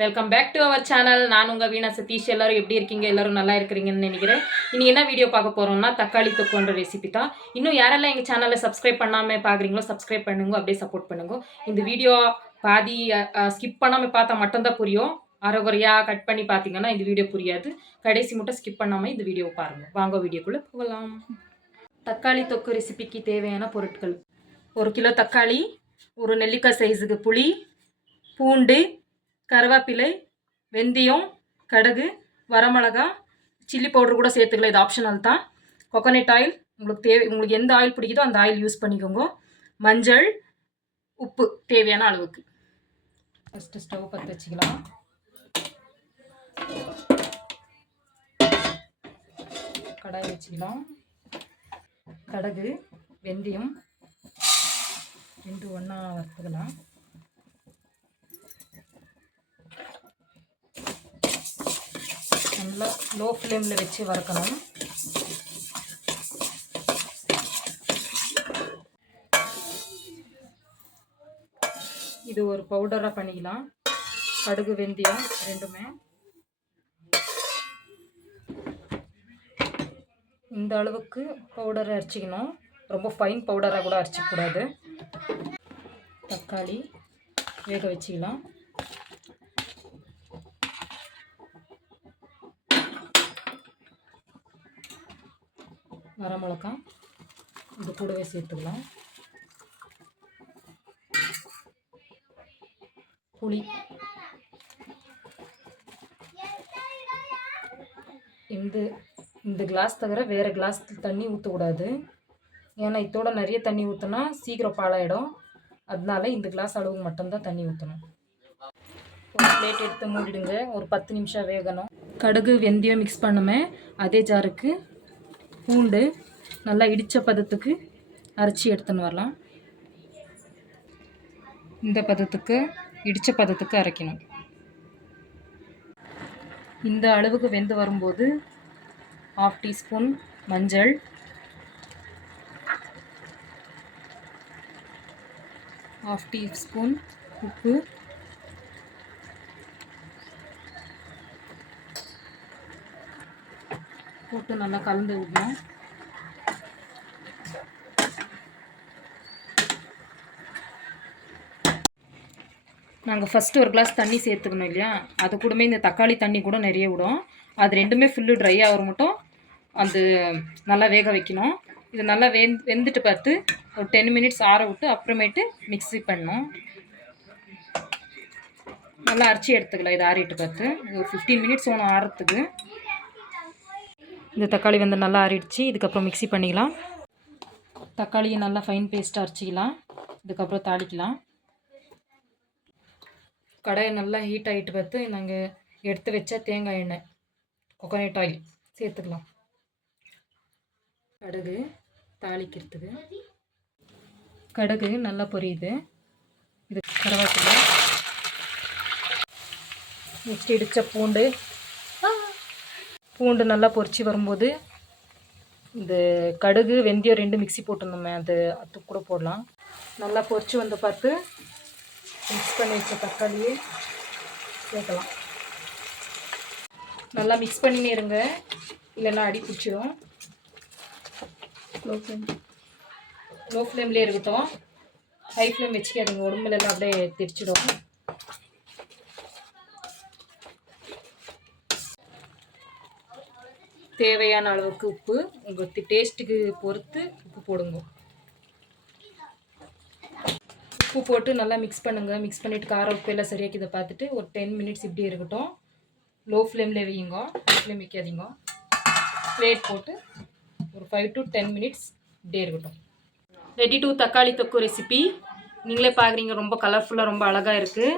Welcome back to our channel. நான் உங்கள் வீணா சதீஷ். எல்லோரும் எப்படி இருக்கீங்க? எல்லோரும் நல்லா இருக்கிறீங்கன்னு நினைக்கிறேன். இன்றைக்கி என்ன வீடியோ பார்க்க போகிறோம்னா தக்காளி தொக்குன்ற ரெசிபி தான். இன்னும் யாரெல்லாம் எங்கள் சேனலை சப்ஸ்கிரைப் பண்ணாமல் பார்க்குறீங்களோ சப்ஸ்கிரைப் பண்ணுங்க, அப்படியே சப்போர்ட் பண்ணுங்க. இந்த வீடியோ பாதி ஸ்கிப் பண்ணாமல் பார்த்தா மட்டும்தான் புரியும். அரைகுறையாக கட் பண்ணி பார்த்தீங்கன்னா இந்த வீடியோ புரியாது. கடைசி மட்டும் ஸ்கிப் பண்ணாமல் இந்த வீடியோவை பாருங்கள். வாங்க வீடியோக்குள்ளே போகலாம். தக்காளி தொக்கு ரெசிபிக்கு தேவையான பொருட்கள்: 1 கிலோ தக்காளி, ஒரு நெல்லிக்காய் சைஸுக்கு புளி, பூண்டு, கருவேப்பிலை, வெந்தயம், கடுகு, வரமிளகா, சில்லி பவுடர் கூட சேர்த்துக்கலாம், இது ஆப்ஷனல் தான். கோகோனட் ஆயில், உங்களுக்கு எந்த ஆயில் பிடிக்குதோ அந்த ஆயில் யூஸ் பண்ணிக்கோங்க. மஞ்சள், உப்பு தேவையான அளவுக்கு. ஃபஸ்ட்டு ஸ்டவ் பற்ற வச்சுக்கலாம். கடாய் வச்சுக்கலாம். கடுகு, வெந்தயம் ரெண்டு ஒன்றா வறுத்துக்கலாம். நல்லா லோ ஃப்ளேமில் வச்சு வறுக்கணும். இது ஒரு பவுடராக பண்ணிக்கலாம். கடுகு வெந்தயம் ரெண்டுமே இந்த அளவுக்கு பவுடரை அரைச்சிக்கணும். ரொம்ப ஃபைன் பவுடராக கூட அரைச்சிக்கூடாது. தக்காளி வேக வச்சுக்கலாம். வரமிளகா இது கூடவே சேர்த்துக்கலாம். புளி, இந்த கிளாஸ் தவிர வேறு கிளாஸ் தண்ணி ஊற்றக்கூடாது. ஏன்னா இதோட நிறைய தண்ணி ஊற்றினா சீக்கிரம் பாலாயிடும். அதனால இந்த கிளாஸ் அளவுக்கு மட்டும்தான் தண்ணி ஊற்றணும். ஒரு பிளேட் எடுத்து மூடிடுங்க. ஒரு 10 நிமிஷம் வேகணும். கடுகு வெந்தயம் மிக்ஸ் பண்ணுமே அதே ஜாருக்கு பூண்டு நல்லா இடித்த பதத்துக்கு அரைச்சி எடுத்துன்னு வரலாம். இந்த பதத்துக்கு இடித்த பதத்துக்கு அரைக்கணும். இந்த அளவுக்கு வெந்து வரும்போது 1/2 டீஸ்பூன் மஞ்சள், 1/2 டீஸ்பூன் உப்பு, போட்டு நல்லா கலந்து விடணும். நாங்கள் ஃபஸ்ட்டு ஒரு கிளாஸ் தண்ணி சேர்த்துக்கணும் இல்லையா, அது கூடமே இந்த தக்காளி தண்ணி கூட நிறைய விடும். அது ரெண்டுமே ஃபுல்லு ட்ரை ஆகிற மட்டும் அது நல்லா வேக வைக்கணும். இது நல்லா வெந்துட்டு பார்த்து ஒரு 10 மினிட்ஸ் ஆற விட்டு அப்புறமேட்டு மிக்ஸி பண்ணணும். நல்லா அரைச்சி எடுத்துக்கலாம். இது ஆறிட்டு பார்த்து ஒரு 15 மினிட்ஸ் ஒன்று ஆறத்துக்கு. இந்த தக்காளி வந்து நல்லா ஆறிடுச்சு. இதுக்கப்புறம் மிக்ஸி பண்ணிக்கலாம். தக்காளியை நல்லா ஃபைன் பேஸ்ட்டாக அரைச்சிக்கலாம். இதுக்கப்புறம் தாளிக்கலாம். கடாயை நல்லா ஹீட் ஆகிட்டு பார்த்து நாங்கள் எடுத்து வச்ச தேங்காய் எண்ணெய், கோகோனட் ஆயில் சேர்த்துக்கலாம். கடுகு தாளிக்கிறதுக்கு கடுகு நல்லா பொரியுது. இது கருவேப்பிலை, நெக்ஸ்ட் இடித்த பூண்டு நல்லா பொரிச்சு வரும்போது இந்த கடுகு வெந்தயம் ரெண்டு மிக்ஸி போட்டிருந்தோமே அது கூட போடலாம். நல்லா பொரிச்சு வந்து பார்த்து மிக்ஸ் பண்ணி வச்ச தக்காளியை சேர்க்கலாம். நல்லா மிக்ஸ் பண்ணினே இருங்க, இல்லைன்னா அடி பிடிச்சிடும். லோ ஃப்ளேம்லேயே இருக்கட்டும். ஹை ஃப்ளேம் வச்சுக்காதீங்க, உடம்புலலாம் அப்படியே தெரிச்சிடும். தேவையான அளவுக்கு உப்பு உங்கள் டேஸ்ட்டுக்கு பொறுத்து உப்பு போடுங்க. உப்பு போட்டு நல்லா மிக்ஸ் பண்ணுங்கள். மிக்ஸ் பண்ணிவிட்டு காரம் உப்பு எல்லாம் சரியாக்கி இதை பார்த்துட்டு ஒரு 10 மினிட்ஸ் இப்படியே இருக்கட்டும். லோ ஃப்ளேமில் வையுங்க, ஹை ஃப்ளேம் வைக்காதீங்க. பிளேட் போட்டு ஒரு 5 to 10 மினிட்ஸ் இப்படியே இருக்கட்டும். ரெடி டு தக்காளி தொக்கு ரெசிபி. நீங்களே பார்க்குறீங்க, ரொம்ப கலர்ஃபுல்லாக ரொம்ப அழகாக இருக்குது.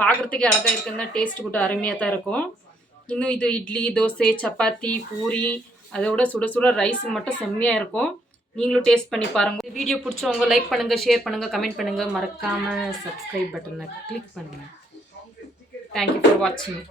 பார்க்குறதுக்கே அழகாக இருக்குன்னா டேஸ்ட்டு கூட அருமையாக தான் இருக்கும். இன்னும் இது இட்லி, தோசை, சப்பாத்தி, பூரி, அதோட சுட சுட ரைஸ் மட்டும் செம்மையாக இருக்கும். நீங்களும் டேஸ்ட் பண்ணி பாருங்கள். வீடியோ பிடிச்சவங்க லைக் பண்ணுங்கள், ஷேர் பண்ணுங்கள், கமெண்ட் பண்ணுங்கள். மறக்காமல் சப்ஸ்கிரைப் பட்டனை கிளிக் பண்ணுங்கள். தேங்க்யூ ஃபார் வாட்சிங்.